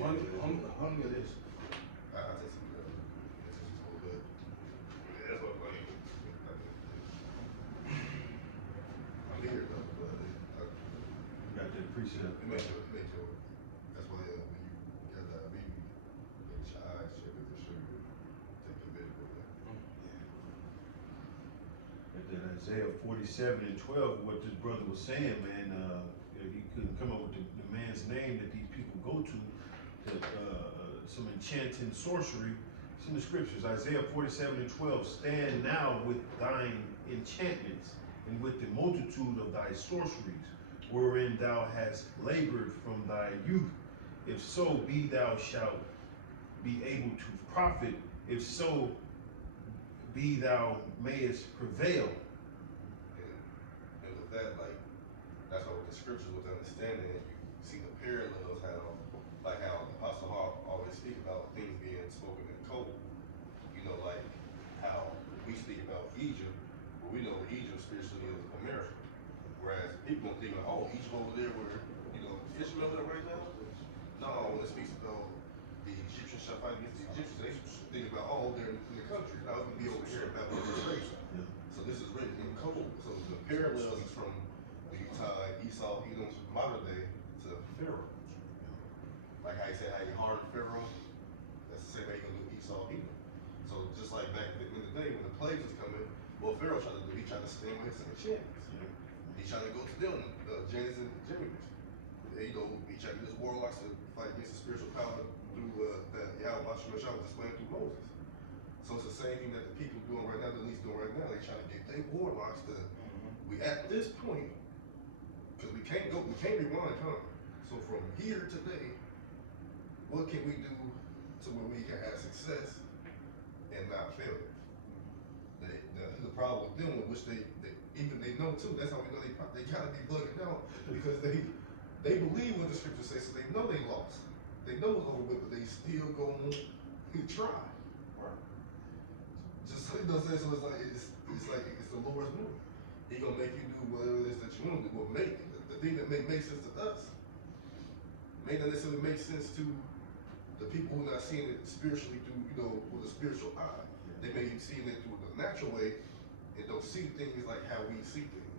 Hunger this. I take some good. It's just so good. Yeah, that's what I'm like. I'm here though, but You got that precept. it makes your, that's why when you got diabetes, makes your eyes check with the sugar, take your medical. At that Isaiah 47:12, what this brother was saying, man, he couldn't come up with the man's name that these people go to, that some enchanting sorcery. It's in the scriptures, Isaiah 47:12, stand now with thine enchantments and with the multitude of thy sorceries, wherein thou hast labored from thy youth. If so be thou shalt be able to profit, if so be thou mayest prevail. And with that, like, that's what the scripture was understanding. You see the parallels, how Apostle Paul always speak about things being spoken in code. You know, like how we speak about Egypt, but we know Egypt spiritually is America. Whereas people don't think, oh, Egypt over there where, Ishmael is right now. No, when it speaks about the Egyptians shall fight against the Egyptians, they think about, oh, they're in the country. Now it's going to be over here in Babylonian space. So this is written in code. So the parallels is from when you tie Esau, Edom's modern day to Pharaoh. Like how you said how you harm Pharaoh, that's the same way you can do Esau, Edom. So just like back in the day when the plagues was coming, what Pharaoh tried to do, he tried to stem with some enchantments. He tried to go to them, Janus and Jimmy. He tried to use warlocks to fight against the spiritual power through that Yahweh Bashar was displaying through Moses. So it's the same thing that the people doing right now, the least doing right now. They trying to get their warlocks to. We at this point, because we can't rewind time. So from here to today, what can we do to where we can have success and not failure? The problem with them, which they know too. That's how we know they gotta be bugging out because they believe what the scriptures say, so they know they lost. They know it's over with, but they still go on and try. Right. Just so you know what I'm saying? So it's like it's the Lord's will. He gonna make you do whatever it is that you want to do. Well, the thing that make sense to us may not necessarily make sense to the people who are not seeing it spiritually through, with a spiritual eye. They may be seeing it through the natural way and don't see things like how we see things.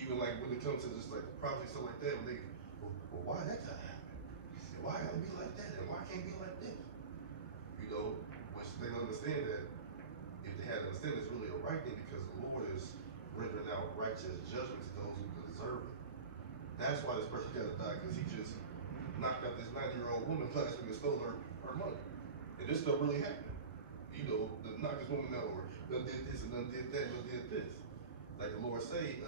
Even like when it comes to just like prophecy, stuff like that, when they, well, why that gotta happen? And why gotta be like that? And why can't be like this? Which they don't understand that if they had to understand it's really a right thing because the Lord is rendering out righteous judgment to those who deserve it. That's why this person gotta die, because he just knocked out this 90-year-old woman last week and stole her money. And this stuff really happened. To knock this woman out, or done did this and done did that and done did this. Like the Lord say,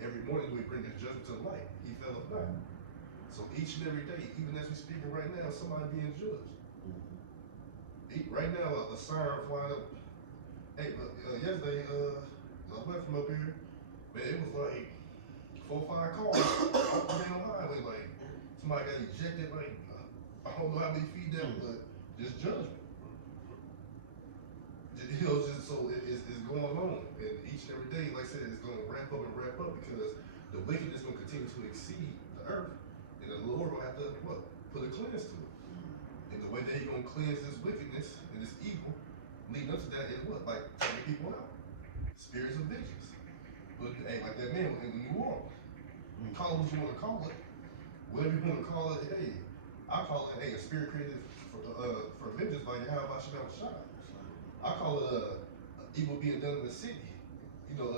every morning we bring his judgment to the light. He fell up not. So each and every day, even as we're speaking right now, somebody being judged. Right now, a siren flying up. Hey, yesterday, I went from up here, man, it was like 4 or 5 cars on the highway. Like, somebody got ejected, like, I don't know how many feet down, but just judgment. Just so it's going on, and each and every day, like I said, it's going to ramp up because the wickedness is going to continue to exceed the earth, and the Lord will have to put a cleanse to it. And the way that He's going to cleanse this wickedness and this evil, leading up to that is what? Like taking people out, spirits of vengeance. But hey, like that man in New Orleans, call it what you want to call it, whatever you want to call it. Hey, I call it a spirit created for vengeance by Yahweh Bashar Shai. I call it evil being done in the city. Evil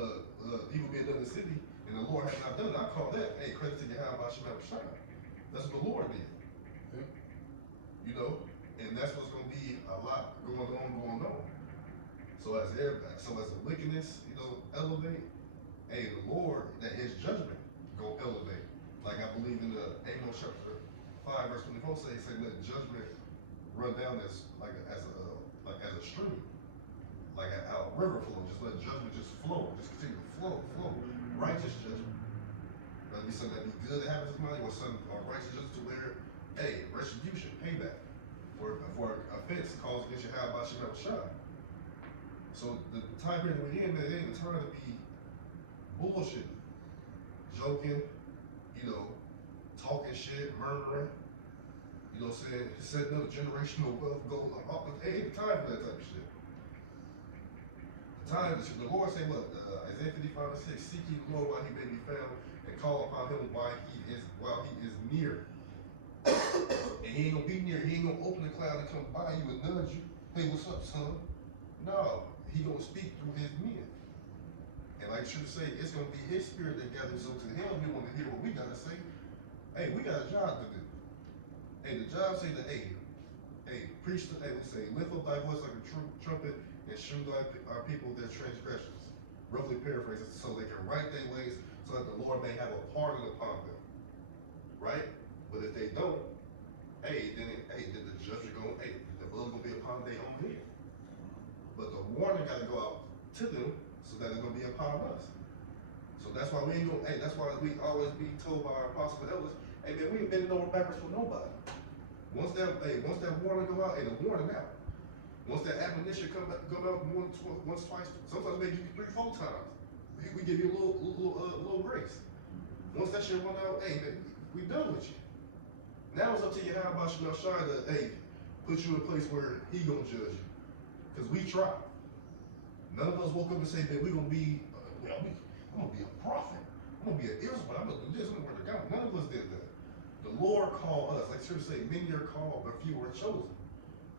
being done in the city, and the Lord has not done it. I call that, credit to Yahweh Bashar Shai. That's what the Lord did. And that's what's going to be a lot going on. So as the wickedness, elevate, the Lord, that His judgment go elevate. Like I believe in the Amos chapter 5 verse 24 say let judgment run down as a stream, like how a river flows. Just let judgment just flow, just continue to flow. Righteous judgment. That'll be something that be good that happens to somebody, or some righteous judgment to where, retribution, payback for offense caused against your house by Shemal Shah. So the time period we're in, it ain't the time to be bullshitting, joking, talking shit, murmuring. You know what I'm saying? Setting up generational wealth goal. Ain't the time for that type of shit. The time, the Lord say what? Isaiah 55:6, seek ye the Lord while he may be found, and call upon him while he is near. And he ain't gonna be near, he ain't gonna open the cloud and come by you and nudge you. Hey, what's up, son? No, he gonna speak through his men. And like you say, it's gonna be his spirit that gathers up to him. We want to hear what we gotta say. Hey, we got a job to do. Hey, the job say that, hey, preach the, we say, lift up thy voice like a trumpet and shew our people their transgressions. Roughly paraphrases, so they can right their ways, so that the Lord may have a pardon upon them. Right? But if they don't, then the judge is going, the blood gonna be upon their own head. But the warning gotta go out to them, so that it's gonna be upon us. So that's why we ain't gonna, that's why we always be told by our apostle elders, hey man, we ain't bending over backwards for nobody. Once that warning go out, the warning out. Once that admonition come out once, twice, sometimes maybe 3, 4 times. We give you a little grace. Once that shit run out, man, we done with you. Now it's up to you how about you shine to, put you in a place where he gonna judge you. Cause we try. None of us woke up and say, man, we gonna be, I'm gonna be a prophet. I'm gonna be an Israelite. I'm gonna do this. I'm gonna work God. None of us did that. The Lord called us. Like Scripture say, many are called, but few are chosen.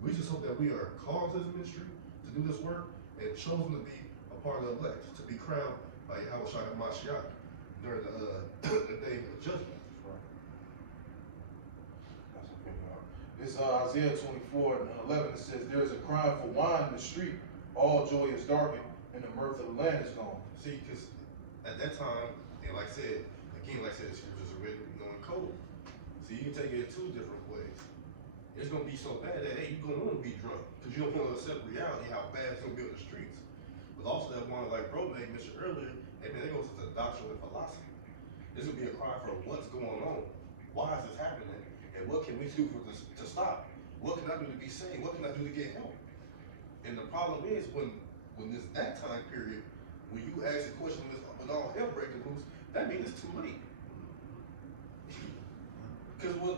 We just hope that we are called to this ministry, to do this work, and chosen to be a part of the elect, to be crowned by Yahweh Mashiach during the day of judgment. That's okay. It's Isaiah 24:11. It says, there is a crying for wine in the street. All joy is darkened, and the mirth of the land is gone. See, because at that time, and like I said, the scriptures are written in code. So you can take it in 2 different ways. It's gonna be so bad that you're gonna want to be drunk because you don't want to accept reality how bad it's gonna be on the streets. But also that one like bro made mentioned earlier, that goes to the doctrine and philosophy. This will be a cry for what's going on, why is this happening, and what can we do for this to stop? What can I do to be saved? What can I do to get help? And the problem is when this that time period, when you ask a question with all hell breaking loose, that means it's too late. Because for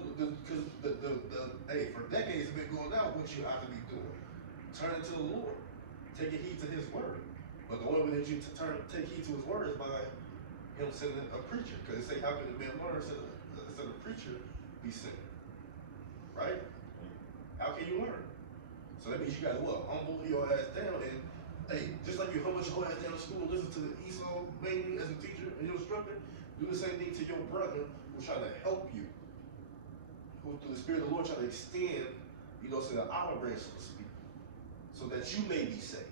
decades it's been going out, what you ought to be doing. Turning to the Lord. Taking heed to his word. But the only way that you take heed to his word is by him sending a preacher. Because they say, how can a man learn instead of a preacher be sent? Right? How can you learn? So that means you gotta humble your ass down and just like you humble your ass down in school, listen to the Esau mainly as a teacher and your instructor, do the same thing to your brother who's trying to help you. Who through the Spirit of the Lord try to extend, to the olive branch, so to speak, so that you may be saved.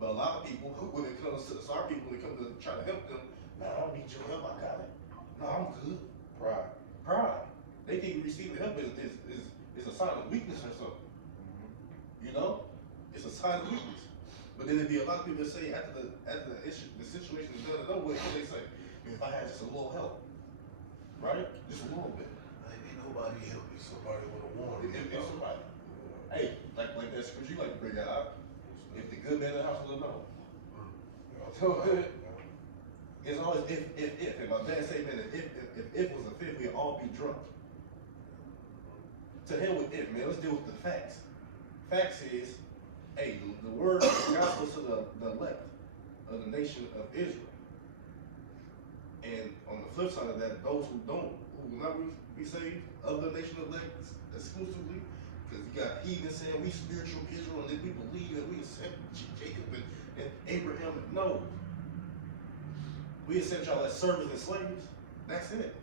But a lot of people, when it comes to our people, when it comes to try to help them, no, I don't need your help, I got it. No, I'm good. Pride. They think receiving help is a sign of weakness or something. It's a sign of weakness. But then there'd be a lot of people that say after the situation is done and over with, what they say? If I had just a little help, right? Just a little bit. Ain't nobody help me. Somebody would have warned me. If somebody, like that scripture you like to bring out. If the good man in the house will know. So it's always if. And my dad say, man, if was a fifth, we'd all be drunk. To hell with if, man. Let's deal with the facts. Facts is, the word, the gospel to the elect of the nation of Israel. And on the flip side of that, those who will not be saved of the nation of elect exclusively, because you got heathens saying we spiritual Israel and then we believe that we accept Jacob and Abraham. No. We accept y'all as servants and slaves. That's it.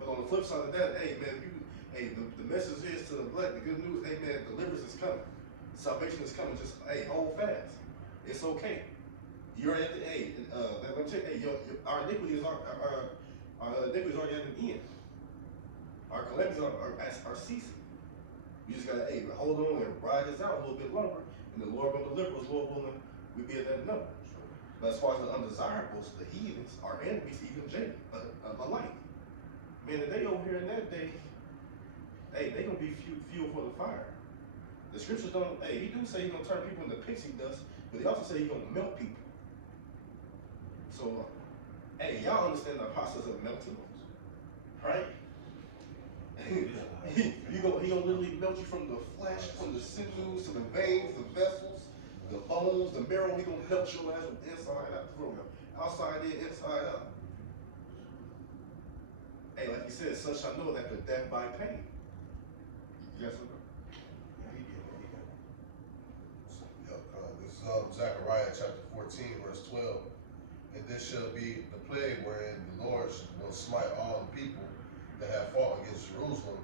But on the flip side of that, the message is to the black, the good news, deliverance is coming. Salvation is coming. Just, hold fast. It's okay. You're at the, let me tell you, our iniquities are already at the end. Our calamities are ceasing. We just gotta, hold on and ride this out a little bit longer, and the Lord will deliver us, Lord willing, we be at that number. But as far as the undesirables, the heathens, our enemies, even Jacob, alike. Man, if they over here in that day, they gonna be fuel for the fire. The scriptures don't, he do say he's gonna turn people into pixie dust, but he also say he's gonna melt people. So, y'all understand the process of melting, right? he gonna literally melt you from the flesh, from the sinews to the veins, the vessels, the bones, the marrow. He gonna melt your ass from inside out, from outside in, inside out. Hey, like you said, such I know that the death by pain. Yes or no? This is Zechariah chapter 14, verse 12. And this shall be the plague wherein the Lord will smite all the people that have fought against Jerusalem.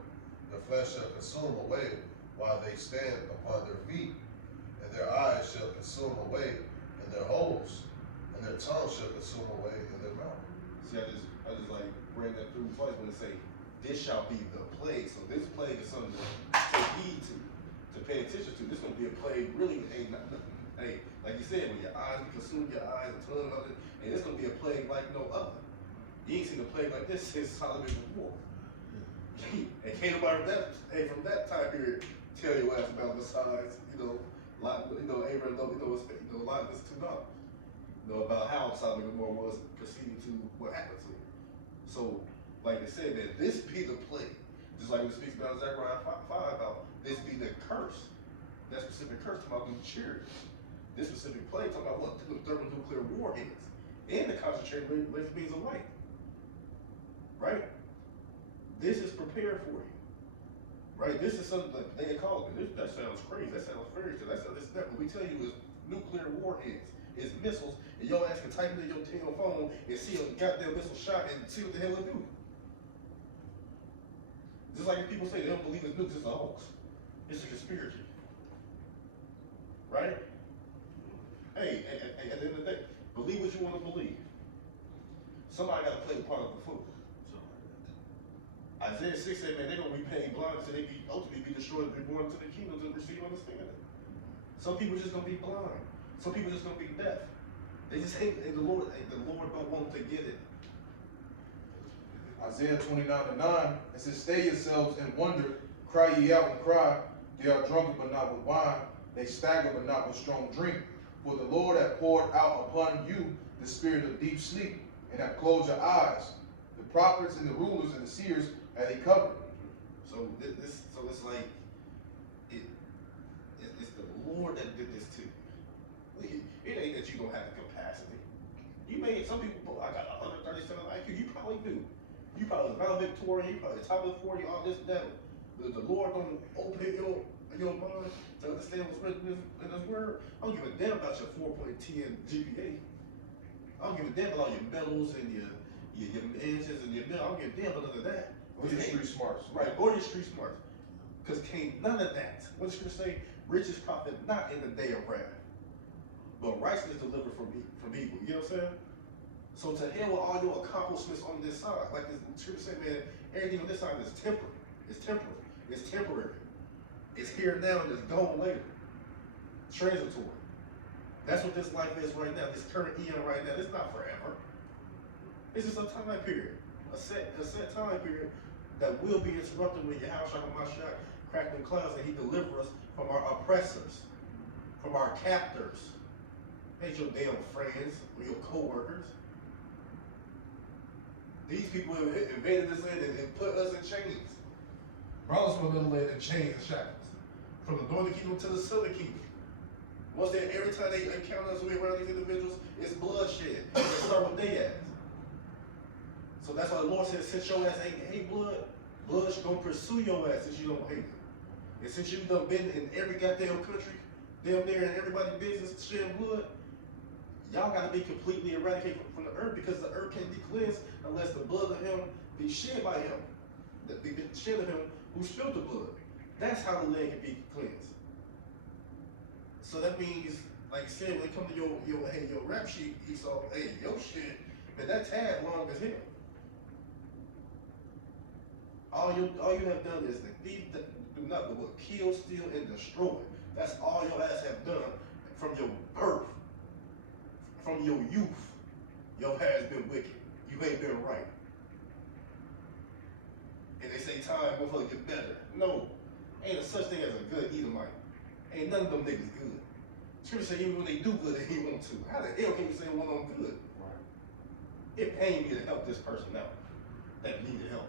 The flesh shall consume away while they stand upon their feet, and their eyes shall consume away in their holes, and their tongue shall consume away in their mouth. See, I just like bring that through twice when they say, this shall be the plague. So this plague is something to take heed to pay attention to. This is gonna be a plague, really ain't nothing. Hey, like you said, when your eyes consume your eyes and tongue, and it's gonna be a plague like no other. You ain't seen a plague like this since Solomon before. And can't nobody from that time period tell you ass about besides, Abraham, a lot of this too long. About how Sodom and Gomorrah was proceeding to what happened to him. So, like they said, that this be the plague. Just like it speaks about Zechariah 5 about this be the curse. That specific curse talking about the chariots. This specific plague talking about what? The thermonuclear warheads. And the concentrated beams of light. Right? This is prepared for you. Right? This is something that they call it. That sounds crazy. That sounds fairy tale. What we tell you is nuclear warheads. It's missiles, and your ass can type it in your phone and see a goddamn missile shot and see what the hell it do. Just like if people say they don't believe in nukes, it's a hoax. It's a conspiracy. Right? Hey, at the end of the day, believe what you want to believe. Somebody got to play the part of the fool. Isaiah 6 said, man, they're going to be paid blind so they be ultimately be destroyed and be born into the kingdom to receive understanding. Some people just going to be blind. Some people just going to be deaf. They just hate the Lord don't want to get it. Isaiah 29:9, it says, stay yourselves and wonder, cry ye out and cry. They are drunken but not with wine. They stagger but not with strong drink. For the Lord hath poured out upon you the spirit of deep sleep, and hath closed your eyes. The prophets and the rulers and the seers hath he covered. So it's like it's the Lord that did this to you. It ain't that you don't have the capacity. Some people, I got 137 IQ. You probably do. You probably was valedictorian. You probably top of the 40. All this, that. The Lord gonna open your mind to understand what's written in His Word. I don't give a damn about your 4.10 GPA. I don't give a damn about your medals and your mentions and your medal. I don't give a damn about none of that. Or your street smarts. Right, or your street smarts. Because came none of that. What does Scripture say? Riches profit not in the day of wrath, but righteousness delivered from evil. You know what I'm saying? So to hell with all your accomplishments on this side. Like the Scripture say, man, everything on this side is temporary. It's temporal. It's temporary. It's here now and it's gone later. Transitory. That's what this life is right now. This current eon right now. It's not forever. It's just a time period. A set time period that will be interrupted when Yahushua HaMashiach crack them clouds and He deliver us from our oppressors, from our captors. Ain't your damn friends or your co-workers. These people invaded this land and put us in chains. Brought us from the land in chains and shackles. From the northern kingdom to the southern kingdom. Every time they encounter us around these individuals, it's bloodshed. It's start with their ass. So that's why the Lord says, since your ass ain't hate blood, blood's gonna pursue your ass since you don't hate it. And since you've done been in every goddamn country, damn near in everybody's business shedding blood, y'all gotta be completely eradicated from the earth because the earth can't be cleansed unless the blood of Him be shed by Him. Be shed of Him who spilled the blood. That's how the land can be cleansed. So that means, like I said, when it comes to your rap sheet, Esau, hey, your shit, man, that tag long as hell. All you have done is do nothing but kill, steal, and destroy. That's all your ass have done from your birth, from your youth. Your ass been wicked. You ain't been right. And they say time will get better. No, ain't a such thing as a good Edomite. Ain't none of them niggas good. Scripture say even when they do good, they ain't want to. How the hell can you say one of them good? Right. It pained me to help this person out that needed help.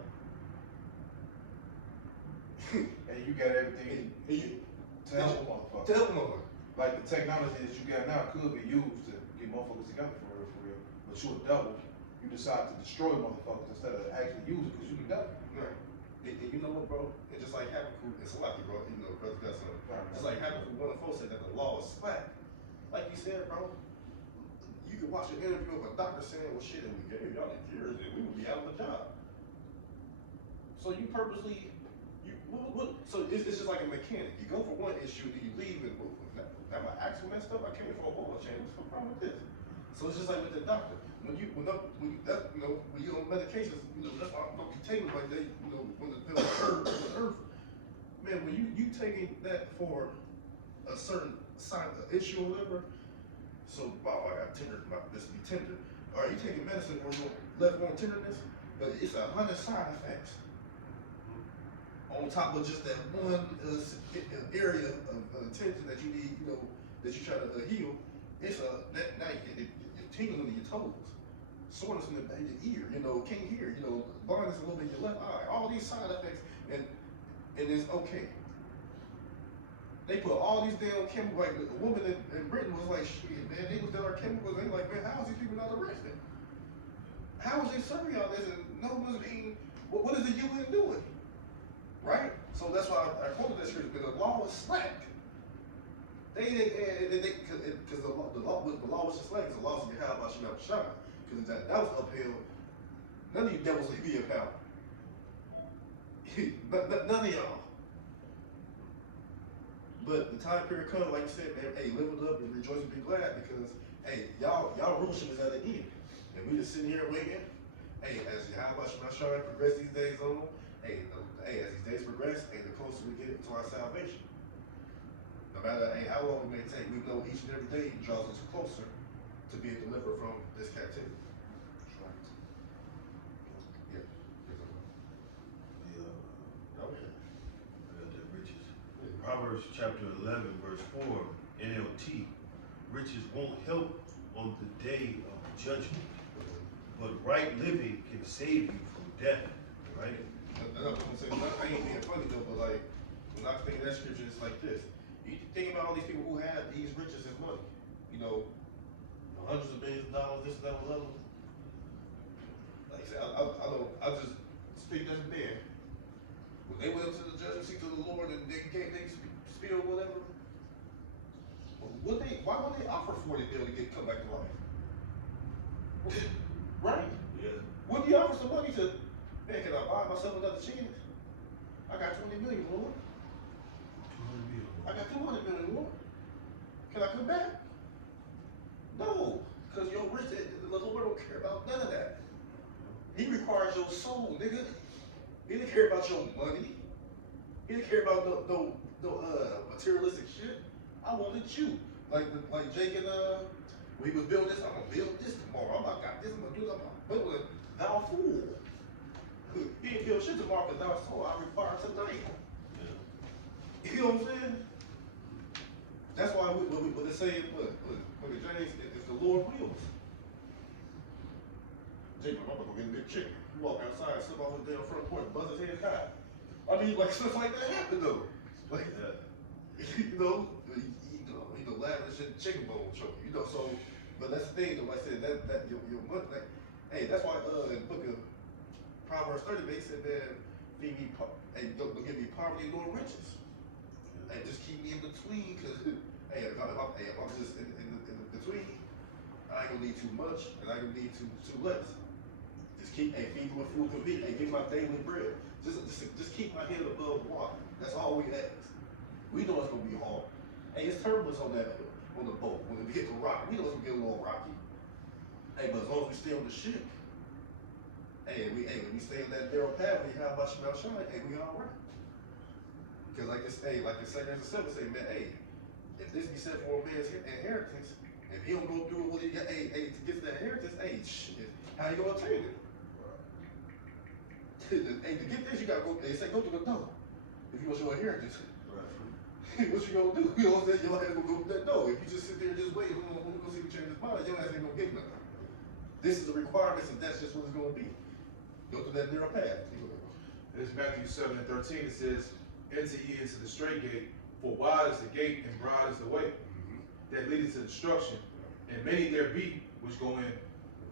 and you got everything to help a motherfucker. To help them over. Like the technology that you got now could be used to get motherfuckers together for real. But you a devil, you decide to destroy motherfuckers instead of actually use it because you the devil. Right. And you know what, bro? It's just like Habakkuk, it's lucky, bro. You know, brother got something. It's like Habakkuk 1:4 said that the law is slack. Like you said, bro, you could watch an interview of a doctor saying, well, shit, if we gave y'all the cures, then we would be out of a job. So you purposely, so it's just like a mechanic. You go for one issue, then you leave and, now my axle messed up, I came for a oil change, what's the problem with this? So it's just like with the doctor. When you're on medications, that's why don't be taking like that, when the pill on the earth. Man, when you taking that for a certain sign, issue or whatever, so, wow, I got tender, this be tender. Are you taking medicine for your left arm tenderness? But it's 100 side effects. On top of just that one area of attention that you need, that you try to heal, it's now you're tingling in your toes, soreness in the back of your ear, can't hear, blindness a little bit in your left eye, all these side effects, and it's okay. They put all these damn chemicals, like a woman in Britain was like, shit, man, they was doing our chemicals, they like, man, how is these people not arrested? How is they serving all this and no one's being, what is the UN doing? Right? So that's why I quoted that scripture, because the law was slack. Because the law was just slack, because the law was how about you have a shot. Because that was uphill. None of you devils will be upheld. None of y'all. But the time period comes, like you said, man, hey, live it up and rejoice and be glad, because, hey, y'all rulership is at the end. And we just sitting here waiting. Hey, as Yahweh Shemashah progress these days on, hey, as these days progress, hey, the closer we get to our salvation. No matter how long it may take, we know each and every day draws us closer to being delivered from this captivity. Yeah. Okay. Riches. Proverbs chapter 11, verse 4, NLT. Riches won't help on the day of judgment, but right living can save you from death. Right? I ain't being funny though, but like, when I think of that scripture, it's like this. You think about all these people who have these riches and money, hundreds of millions of dollars, this, that, and other. Like I said, I just speak as a man. When they went up to the judgment seat of the Lord and they spill whatever, why would they offer 40 billion to come back to life? Right? Yeah. Wouldn't you offer some money to, man, can I buy myself another chance? I got 20 million, Lord. 200 million. I got 200 million, Lord. Can I come back? No, because your rich, the Lord don't care about none of that. He requires your soul, nigga. He didn't care about your money. He didn't care about no materialistic shit. I wanted you. Like Jake and when he was building this, I'm gonna build this tomorrow. I got this, I'm gonna do this, I'm gonna build it. Thou fool. He didn't build shit tomorrow because thou soul I require tonight. Yeah. You know what I'm saying? That's why what they say, look, James, if the Lord wills. Jake, I'm gonna go get a big chicken. You walk outside, slip off the damn front porch, buzz his head high. I mean, like stuff like that happened though. Like that. Lavish and chicken bone choke. So, but that's the thing though, like I said, that your money, like, hey, that's why in the book of Proverbs 30, they said, man, don't give me poverty nor riches. Hey, just keep me in between, cause hey, if I'm just in between, I ain't gonna need too much, and I ain't gonna need too less. Just keep, feed me with food to eat, give my daily bread. Just keep my head above water. That's all we ask. We know it's gonna be hard. Hey, it's turbulence on the boat. When we hit the rock, we know it's gonna get a little rocky. Hey, but as long as we stay on the ship, when we stay on that narrow path, we have about Shemashah, hey, we all right. Because like the second and seventh say, man, hey, if this be set for a man's inheritance, if he don't go through what he got, to get to that inheritance, shit, how you gonna obtain it? To get this, you gotta go. They say go through the door if you want your inheritance. What you gonna do? You know what I'm saying? Your ass gonna go through that door. If you just sit there and just wait, who's gonna see you change his mind? Your ass ain't gonna get nothing. This is the requirements, and that's just what it's gonna be. Go through that narrow path. It's Matthew 7:13. It says, enter ye into the straight gate, for wide is the gate and broad is the way that leadeth to destruction, and many there be which go in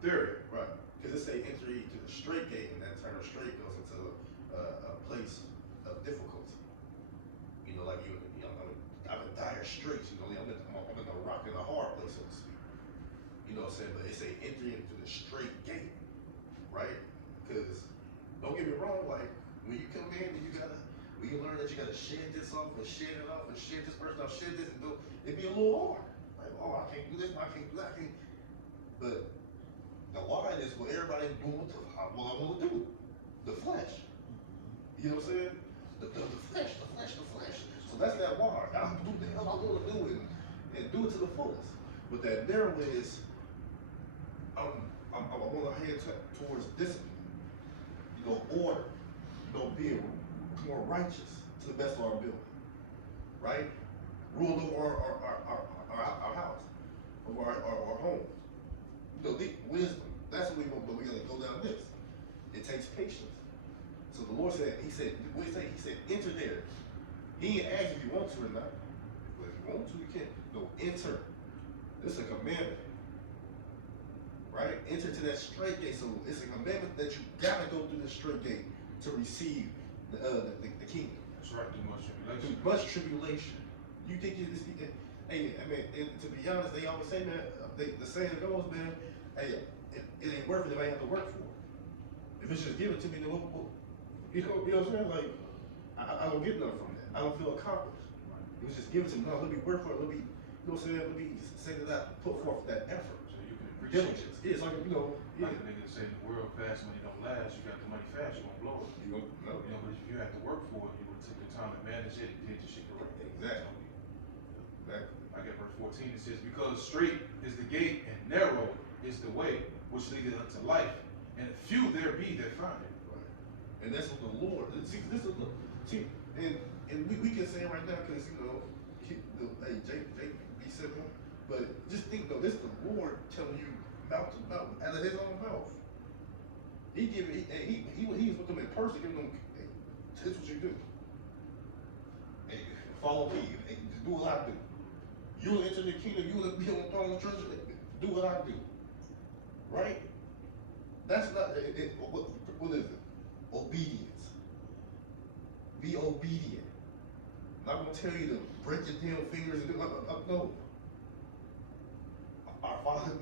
through it. Right. Because it say enter ye to the straight gate, and that term of straight goes into a place of difficulty. You know, like I'm in dire straits. You know, I'm in a rock in a hard place, so to speak. You know what I'm saying? But it say enter into the straight gate, right? Because don't get me wrong, like when you come in and when you learn that you gotta shed this off and shed it off and shed this person off, shed this and go, it'd be a little hard. Like, oh, I can't do this, I can't do that, I can't. But the line is what everybody doing what I want to do. The flesh. You know what I'm saying? The flesh. So that's that wire. I'll do the hell I want to do it and do it to the fullest. But that narrow is, I want to head towards discipline. You know, order. You know, being more righteous to the best of our ability. Right? Rule over our house, over our home. You know, wisdom. That's what we want, but we gotta go down this. It takes patience. So the Lord said, He said, enter there. He ain't asked if you want to or not. But if you want to, you can. No, enter. This is a commandment. Right? Enter to that straight gate. So it's a commandment that you gotta go through the straight gate to receive the kingdom. That's right, too much tribulation. Too much tribulation. You think hey, I mean, and to be honest, they always say, man, the saying that goes, man, hey, it ain't worth it if I have to work for it. If it's just given to me, then you know what I'm saying? Like, I don't get nothing from that. I don't feel accomplished. It was just given to me. No, let me work for it. Let me, you know what I'm saying? Let me say that I put forth that effort. So you can appreciate Diligence. Yeah, it's like, you know, like the nigga say, the world fast money don't last. You got the money fast, you won't blow it. You know, no. You know, but if you have to work for it, you would take your time to manage it and did your shit correct. Exactly. I get verse 14, it says, because straight is the gate and narrow is the way which leadeth unto life, and few there be that find it. Right. And that's what the Lord, see, this is, and we can say it right now, because, you know, hey, Jake be simple, but just think, though, this is the Lord telling you mouth to mouth, out of his own mouth. He was with them in person, giving them, hey, this is what you do. Hey, follow me, hey, just do what I do. You will enter the kingdom, you will be on the throne of the church, do what I do. Right? That's not, what is it? Obedience. Be obedient. I'm not going to tell you to break your damn fingers and do no. Our Father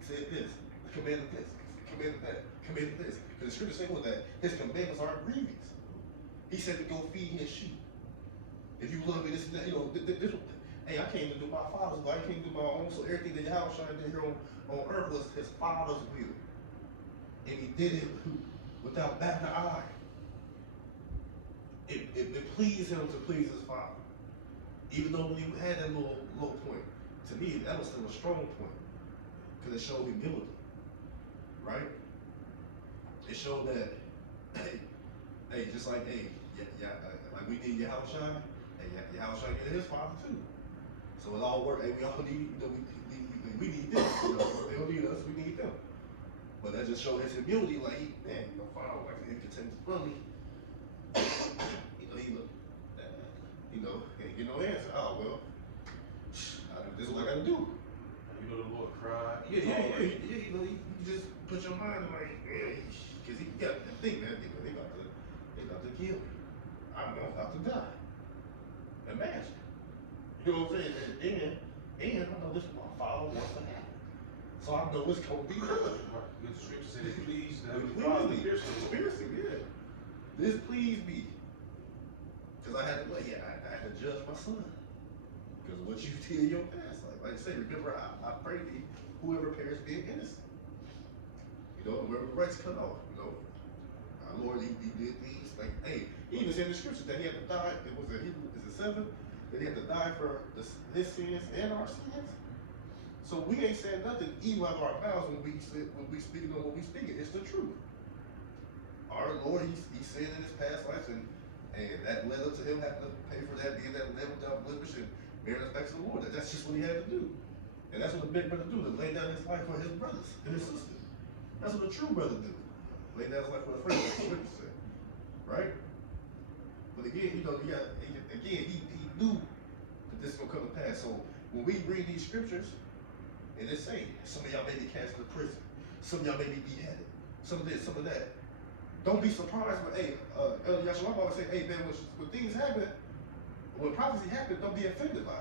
said this, commanded this, commanded that, commanded this. Because the scripture says that his commandments aren't grievous. He said to go feed his sheep. If you love me, this and that, you know, this hey, I can't even do my Father's will. I can't do my own. So everything that Yahushua did here on earth was his Father's will. And he did it without batting an eye. It pleased him to please his Father. Even though when he had that little low point, to me, that was still a strong point. Because it showed humility. Right? It showed that, hey, just like, hey, like we need Yahushua, hey, Yahushua needed his Father too. So it all worked. Hey, we all need, you know, we need them. You know, they don't need us, we need them. But that just showed his humility, like, man, you know, Father, like, he continues to run me. You know, he looked, you know, can't get no answer. Oh, well, this is what I gotta do. You know, the Lord cried. Yeah, you know, you just put your mind in, like, yeah, because he got to think, man, they about to kill me. I'm about to die. Imagine. You know what I'm saying? And I know this is what my Father wants to happen. So I know it's gonna be good. The scripture said it pleased the Heavenly Please Father me. to pierce the Conspiracy, yeah. This pleased me. Because I had to, I had to judge my son. Because of what you did in your past. Like I say, remember, I pray thee, whoever perished being innocent. You know, whoever rights cut off, you know. Our Lord, he did things like, hey, he even said in the scripture that he had to die, it was a Hebrew, is it 7? That he had to die for his sins and our sins. So we ain't saying nothing evil out of our mouths when we speaking on what we speaking. It's the truth. Our Lord, he sinned in his past life, and that led up to him having to pay for that, being that lamb without blemish and bearing us back to the Lord. That's just what he had to do. And that's what the big brother do, to lay down his life for his brothers and his sisters. That's what a true brother do. Lay down his life for the friends, like the scripture said. Right? But again, you know, again, he knew that this is gonna come to pass. So when we read these scriptures, and it say, some of y'all may be cast into prison, some of y'all may be beheaded, some of this, some of that. Don't be surprised when, Elder Yahshua always say, hey man, when things happen, when prophecy happens, don't be offended by it.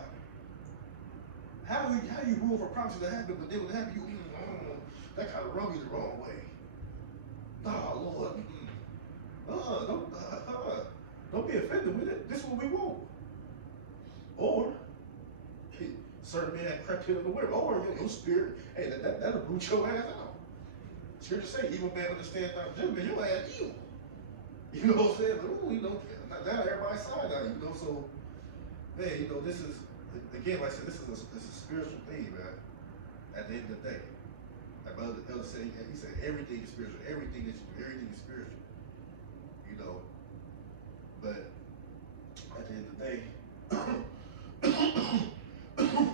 How do you rule for prophecy to happen, but then when it happens, that kind of rub you the wrong way. Nah, Lord, don't be offended with it. This is what we want. Or, certain man had crept into the winter. Or your spirit, hey, that'll root your ass out. Scripture say, evil man understands not judgment, your ass evil. You know what I'm saying? Ooh, you know, now everybody's side now, you know, so, man, you know, this is, again, like I said, this is a spiritual thing, man, at the end of the day. Like my elder said, he said, everything is spiritual, everything is spiritual, you know, but at the end of the day,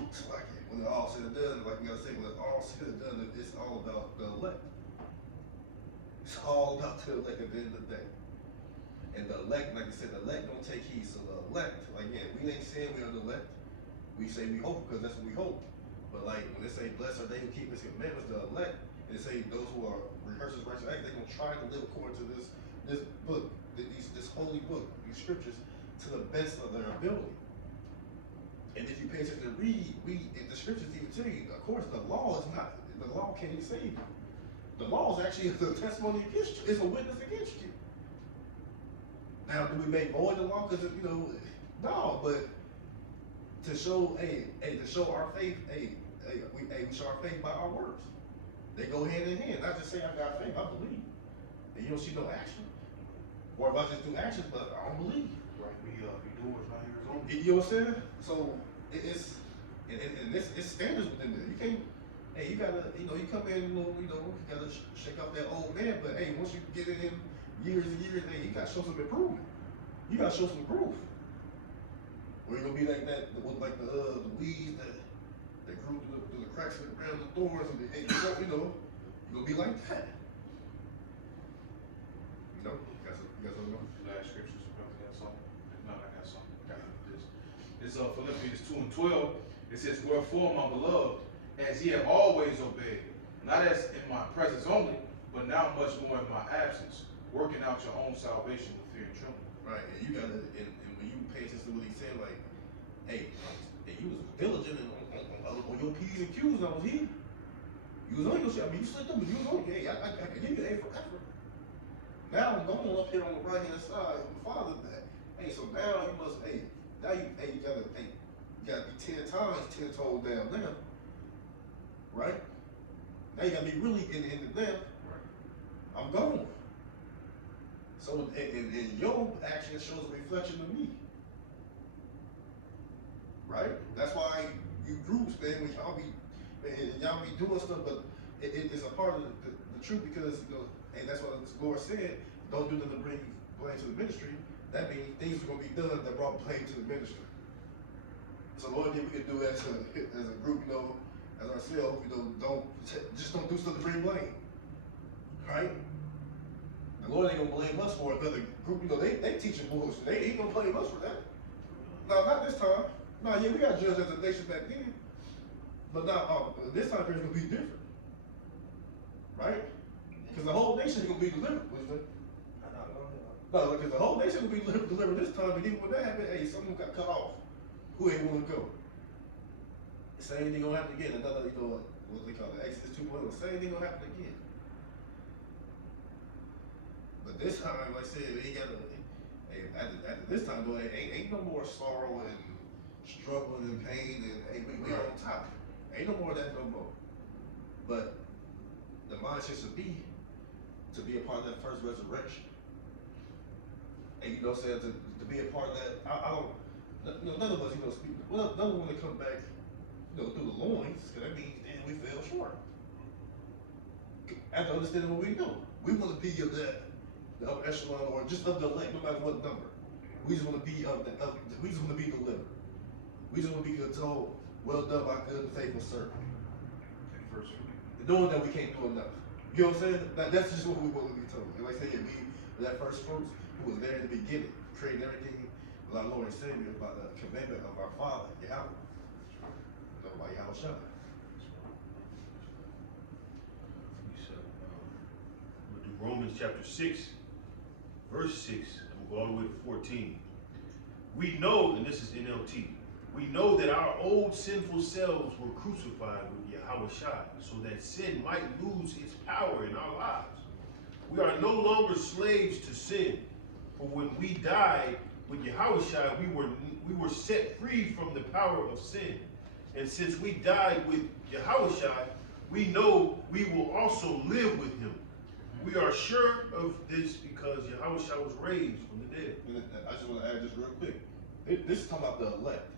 so like, when it all said and done, like we gotta say, when it all said and done, it's all about the elect. It's all about the elect at the end of the day. And the elect, like I said, the elect don't take heed. So the elect, like, yeah, we ain't saying we are the elect. We say we hope because that's what we hope. But like when they say, blessed are they who keep his commandments, the elect, and they say those who are rehearsing righteous acts, they're gonna try to live according to this book, this holy book, these scriptures, to the best of their ability. And if you pay attention to read, the scriptures even tell you, of course, the law can't save you. The law is actually a testimony against you. It's a witness against you. Now, do we make void the law? Because, you know, no, but to show, to show our faith, we show our faith by our words. They go hand in hand. Not just say I got faith, I believe. And you don't see no action. Or if I just do actions, but I don't believe. Right, we doers, not hearers only. You know what I'm saying? So it's standards within there. You can't. Hey, you gotta, you come in, you gotta shake out that old man. But hey, once you get in him years and years, hey, you gotta show some improvement. You gotta show some proof. Or you gonna be like that, like the weeds that grew through the cracks of the ground, the thorns, and you gonna be like that. You know, you got something? Last scriptures, brother, got something? If not, I got something. It's Philippians 2:12. It says, wherefore, my beloved, as ye have always obeyed, not as in my presence only, but now much more in my absence, working out your own salvation with fear and trembling. Right, and you gotta, and when you pay attention to what he's saying, like, hey, you was diligent on your P's and Q's, I was here. You was on your shit. I mean, you slipped up, but you was on. Hey, I can give you A for effort. Now I'm going up here on the right hand side of the Father that. Hey, so now you must. Now you gotta be 10 times 10 toes down now. Right? Now you gotta be really in the now. Right. I'm gone. So and your action shows a reflection of me. Right? That's why you groups, man, when y'all be doing stuff, but it's a part of the truth because and that's what the Lord said, don't do nothing to bring blame to the ministry. That means things are gonna be done that brought blame to the ministry. So Lord, we can do as a group, as ourselves, don't do stuff to bring blame. Right? The Lord ain't gonna blame us for another group, they teaching bullshit. They ain't gonna blame us for that. No, not this time. No, yeah, we got judged as a nation back then. But now, this time period is gonna be different. Right? Because the whole nation is gonna be delivered. What you think? No, because the whole nation will be delivered this time, but even when that happened, hey, someone got cut off. Who ain't willing to go? The same thing gonna happen again. Another, what they call it, Exodus 2.0. The same thing gonna happen again. But this time, like I said, we ain't got to. Hey, after this time, though, ain't no more sorrow and struggle and pain and hey, we on top. Ain't no more of that no more. But the mindset should be to be a part of that first resurrection. And what I'm saying, to be a part of that, I don't. None of us, speak. Well, none of us want to come back, through the loins, because that means then we fell short. After understanding what we know, we want to be of that, the upper echelon, or just of the elect, no matter what number. We just want to be of we just want to be delivered. We just want to be told, well done, my good and faithful servant. Knowing that we can't do enough. You know what I'm saying? That's just what we want to be told. And like I said, we that first fruits who was there in the beginning, creating everything. But our Lord and Savior is by the commandment of our Father, Yahweh. You know, by Yahweh Shai. So, we'll do Romans chapter 6, verse 6, and we'll go all the way to 14. We know, and this is NLT, we know that our old sinful selves were crucified with Yahweh Shai, so that sin might lose its power in our lives. We are no longer slaves to sin, for when we died with Yahweh Shai, we were set free from the power of sin. And since we died with Yahweh Shai, we know we will also live with him. We are sure of this because Yahweh Shai was raised from the dead. I just want to add this real quick. This is talking about the elect.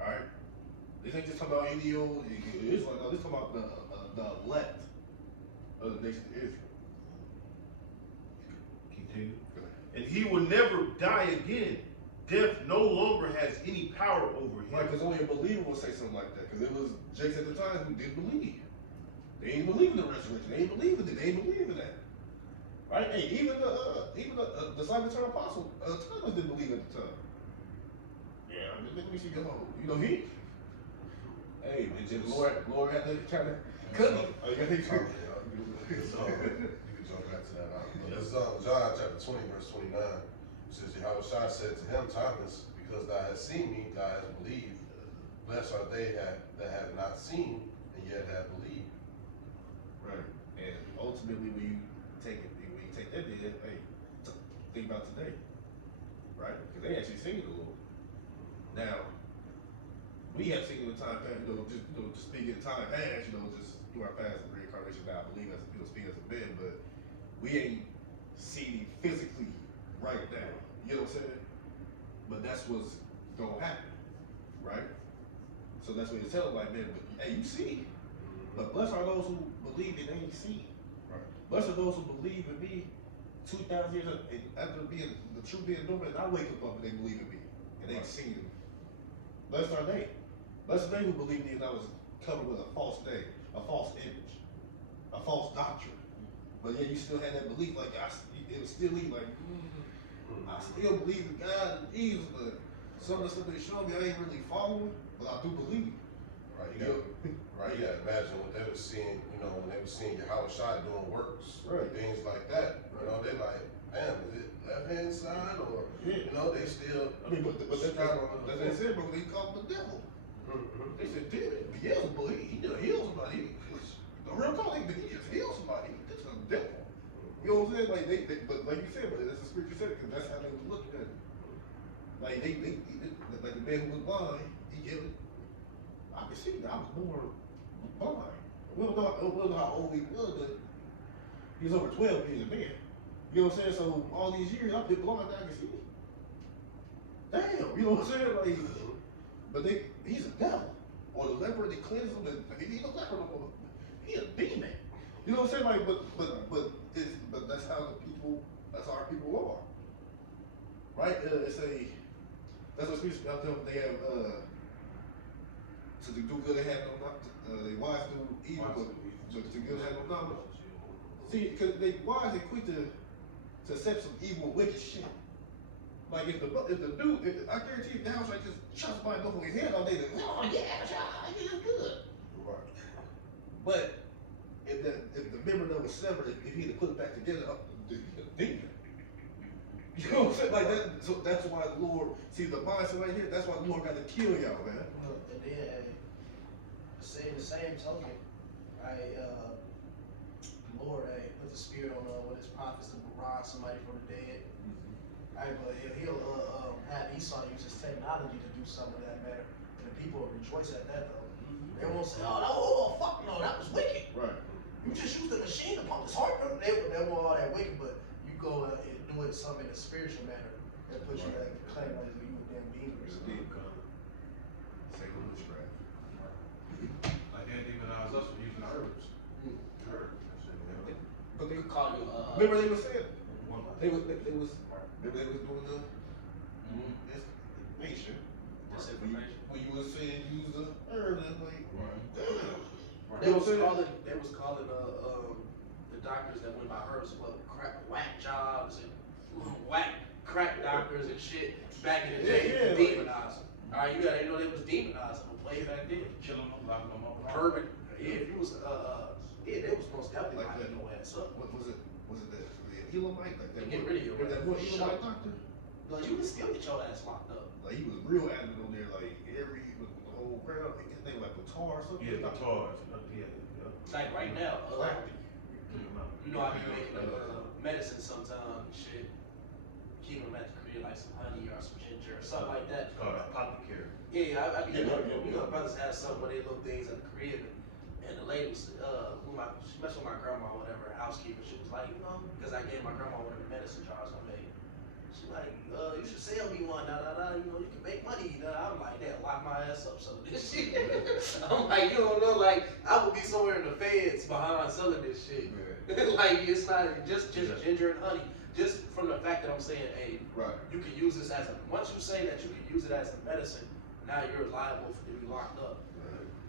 Alright? This ain't just talking about any old Israel. No, this is talking about the elect of the nation of Israel. Continue. And he will never die again. Death no longer has any power over him. Right, because only a believer will say something like that. Because it was Jakes at the time who didn't believe. They didn't believe in the resurrection. They didn't believe in it. They didn't believe in that. Right? Hey, even the disciple turned apostle, Thomas didn't believe at the time. Yeah, I mean, let me see your whole. You know he. Hey, and just Lord had to try to cut him. Oh, you got to You can jump back to that. It's John chapter 20, verse 29. It says, Yahweh Shai said to him, Thomas, because thou hast seen me, thou hast believed. Blessed are they that have not seen and yet have believed. Right. And ultimately, when you take that deal, hey, think about today. Right? Because they actually seen the Lord. Now, we have seen in time past, just speaking in time past, just through our past reincarnation, now I believe as speaking as a man, but we ain't seen him physically right now. You know what I'm saying? But that's what's gonna happen, right? So that's what he's telling like, man, but hey, you see, but blessed are those who believe and ain't seen. Right. Blessed are those who believe in me 2,000 years after being the truth being dormant, and I wake up and they believe in me and they ain't seen him. Blessed are they. Blessed are they who believe in me and I was covered with a false name, a false image, a false doctrine. But yeah, you still had that belief, like it was still leave, like I still believe in God and Jesus, but some of the stuff they show me I ain't really following, but I do believe. Right, you gotta imagine what they were seeing, when they were seeing Yahweh Shai doing works, Right. things like that. They like, man, is it left hand side or Yeah. they still. I mean, but that's what they said, bro. They called him the devil. They said, demon, Beelzebub, he just heals somebody. The real talk, he just heals somebody. This is a devil. You know what I'm saying? Like but like you said, but that's the scripture said it, because that's how they was looking at it. Like like the man who was blind, he healed it. I can see that I was born blind. We don't know how old he was, but he was over 12 years a man. You know what I'm saying? So all these years I've been blind, I can see. Damn, you know what I'm saying? Like, but he's a devil. Or the leper, they cleanse him, and he's a leper no more. He a demon. You know what I'm saying? Like, but that's how that's how our people are. Right? That's what speaks about them. They have, to do good they have no knowledge. They wise do evil, but to good have no knowledge. See, because they wise and quick to accept some evil, wicked shit. Like if the dude, I guarantee you, the house right just shot somebody over his head all day. Like, oh yeah, it's good. Right. But if the member that was severed, if he had put it back together, the demon. You know what I'm saying? Like that. So that's why the Lord, see the mindset right here. That's why the Lord got to kill y'all, man. And then, say the same token, Lord, put the spirit on with his prophets to rise somebody from the dead. But he'll have Esau use his technology to do something of that matter, and the people will rejoice at that though. They won't say, "Oh, fuck no, that was wicked." Right. You just used the machine to pump his heart. They won't all that wicked, but you go and do it something in a spiritual manner that puts you like claim like you a damn demon or something. Same with witchcraft. Like that demonize us for using herbs. But they Call you, remember they were saying they was doing the nation. disinformation. When you was saying use the herb, and like They was calling the doctors that went by herbs what crap, whack jobs and whack crack doctors and shit back in the Yeah, day yeah, like- demonized them. Alright, you gotta know they was demonizing them way back then. Killing them, locking them up. Pervert. Yeah, if you was yeah, they was most definitely Like locking that. your ass up. What was it? Was it that Elamite? Like that They get one- rid of you. Remember that one Elamite doctor? Like you can still get your ass locked up. Like he was real adamant on there, like with the whole crowd. His name like Batar or something. Yeah, guitars. Yeah, yeah. Like right now, Clarity. you know I be making medicine sometimes and shit. Keep them at the crib like some honey or some ginger or something like that. It's called apothecary. Yeah, I be Yeah, you know brothers have some of their little things at the crib and the lady was she messed with my grandma or whatever, her housekeeper, she was like, you know, because I gave my grandma one of the medicine jars I made. She like, you should sell me one, you know, you can make money, I'm like, that lock my ass up some of this shit. I'm like, you don't know, like, I would be somewhere in the feds behind selling this shit. Like, it's not just ginger and honey. Just from the fact that I'm saying, hey, Right. you can use this as a, once you say that you can use it as a medicine, now you're liable for to be locked up.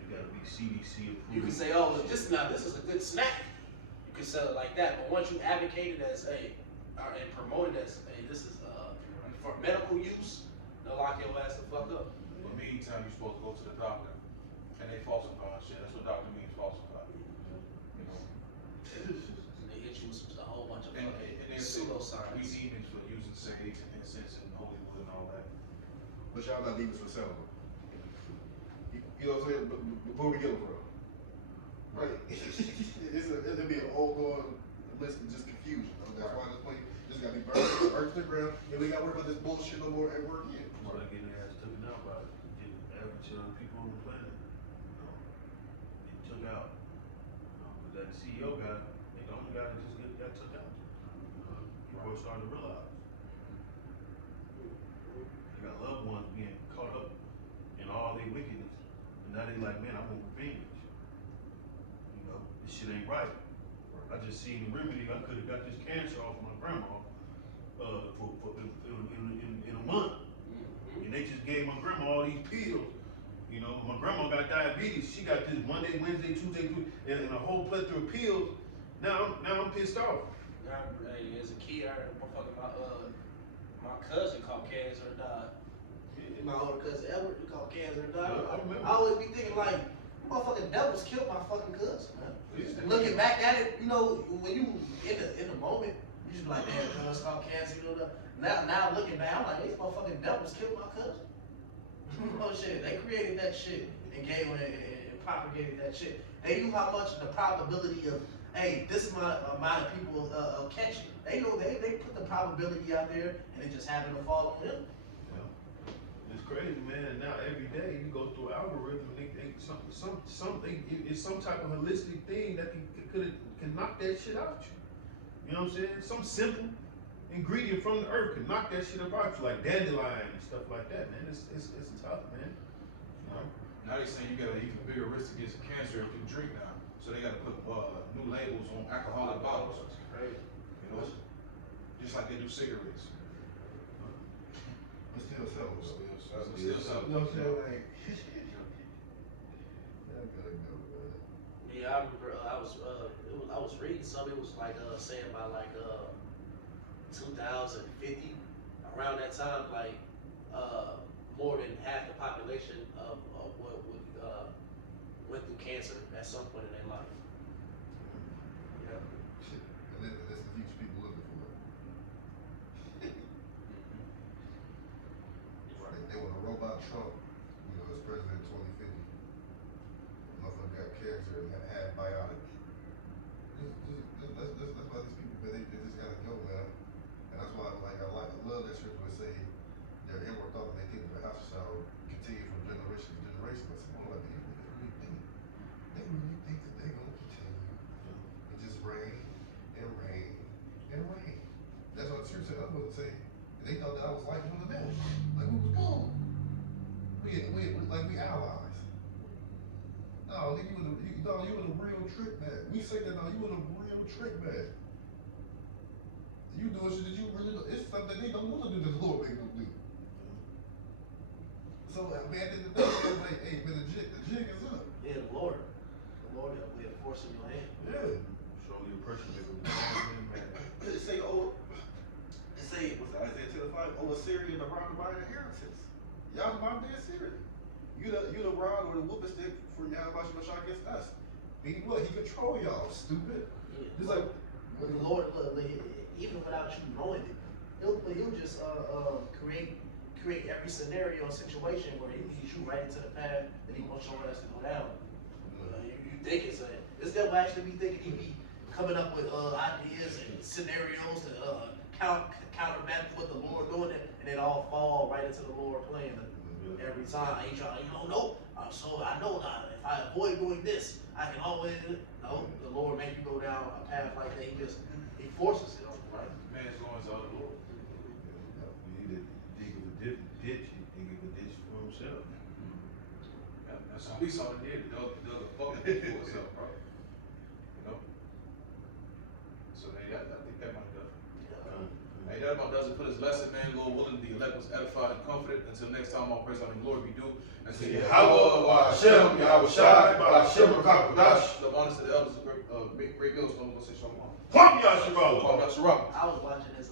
You gotta be CDC approved. You can say, oh, this is a good snack. You can sell it like that. But once you advocate it as and promote it as, hey, this is for medical use, they'll lock your ass the fuck up. In the meantime, you're supposed to go to the doctor, and they falsify shit. That's what doctor means, falsify. You know, And they hit you with a whole bunch of and fucking they say we pseudoscience. demons for using sage and incense and holy wood and all that. But y'all not demons for selling them. You know what I'm saying? But where we get them from? Right. It'll be an ongoing list of just confusion. That's why this place just gotta be burnt to the ground. And we gotta worry about this bullshit no more ever again. Why they getting their ass taken out by the average people on the planet? You know, they took out. But that CEO guy, they the only guy that just got took out. People are starting to realize. They got loved ones being caught up in all their wickedness. And now they like, man, I want revenge. You know, this shit ain't right. I just seen the remedy. I could have got this cancer off my grandma in a month. And they just gave my grandma all these pills. You know, my grandma got diabetes. She got this Monday, Wednesday, Tuesday, and a whole plethora of pills. Now I'm pissed off. Hey, as a kid, I heard my cousin caught cancer and died. My older cousin Edward, he caught cancer and died. Yeah, I remember. I always be thinking like, motherfucking devils killed my fucking cousin, man. Yeah. Looking back at it, you know, when you in the moment, you just be like, man, cuz caught cancer, you know. Now looking back, I'm like, these motherfucking devils killed my cousin. Oh shit, they created that shit and gave it and propagated that shit. They knew how much the probability of, hey, this amount of people catch it. They know they put the probability out there and it just happened to fall on them. It's crazy, man. And now every day you go through an algorithm, and it's some type of holistic thing that can knock that shit out you. You know what I'm saying? Some simple ingredient from the earth can knock that shit about you, like dandelion and stuff like that, man. It's tough, man. You know? Now they saying you got an even bigger risk against cancer if you drink now. So they gotta put new labels on alcoholic bottles. Crazy. You know, just like they do cigarettes. But still selling them. Still selling. You know what I'm saying? Like, I gotta go, man. Yeah, I remember I was reading something. It was like saying by like 2050, around that time, like more than half the population of what would went through cancer at some point in their life. Yeah. And that's the future people looking for. They want a robot Trump, you know, as president in 2050. Motherfucker got cancer and had biotic. Let's let these people, man, they just gotta go, man. And that's why I love that scripture where it say their inward thought and they think of the house shall continue from generation to generation. I said, well, like, they really think that they're gonna continue. It just rain and rain and rain. That's what the scripture said. I wasn't saying. They thought that I was like one of them. Like we was cool. We allies. No, nigga, you was a real trick bag. We say that now, you was a real trick bag. You doing shit that you really do. It's something that they don't want to do that the Lord make them do. So man, at the end of the day, it's like, hey, man, the jig is up. Yeah, the Lord will be a force in your hand. Yeah. Show the impression that They say, oh, they say say, was Isaiah 10:5, oh, Assyria, the rock of my inheritance. Y'all my dead Syria. You the rod or the whooping stick for Yahweh Shemashah against us. He what? He control y'all, stupid. Just like When the Lord, look, even without you knowing it, he'll just create every scenario and situation where he leads you right into the path that he wants your ass to go down. You think it's devil actually be thinking he be coming up with ideas and scenarios to counterback what the Lord doing it, and it all fall right into the Lord plan every time. I ain't trying, no. So I know that if I avoid doing this, I can always no. The Lord make you go down a path like that. He forces it on you, right? Man's going to the Lord. You need to dig a ditch and give a ditch for himself. Yeah, that's what we saw the did. Dug a fucking ditch for himself, bro. You know? So, hey, I think that might do it. Hey, that about does it for this lesson, man. Lord willing, the elect was edified and comforted. Until next time, all praise, honor, and glory be due. And to Yahweh, Hashem, Yahweh Shai, Hashem, Rakakadash. the honors to the elders of Great Mills. Don't go say shalom. Kwam Yasharallah. Kwam Yasharallah. I was watching this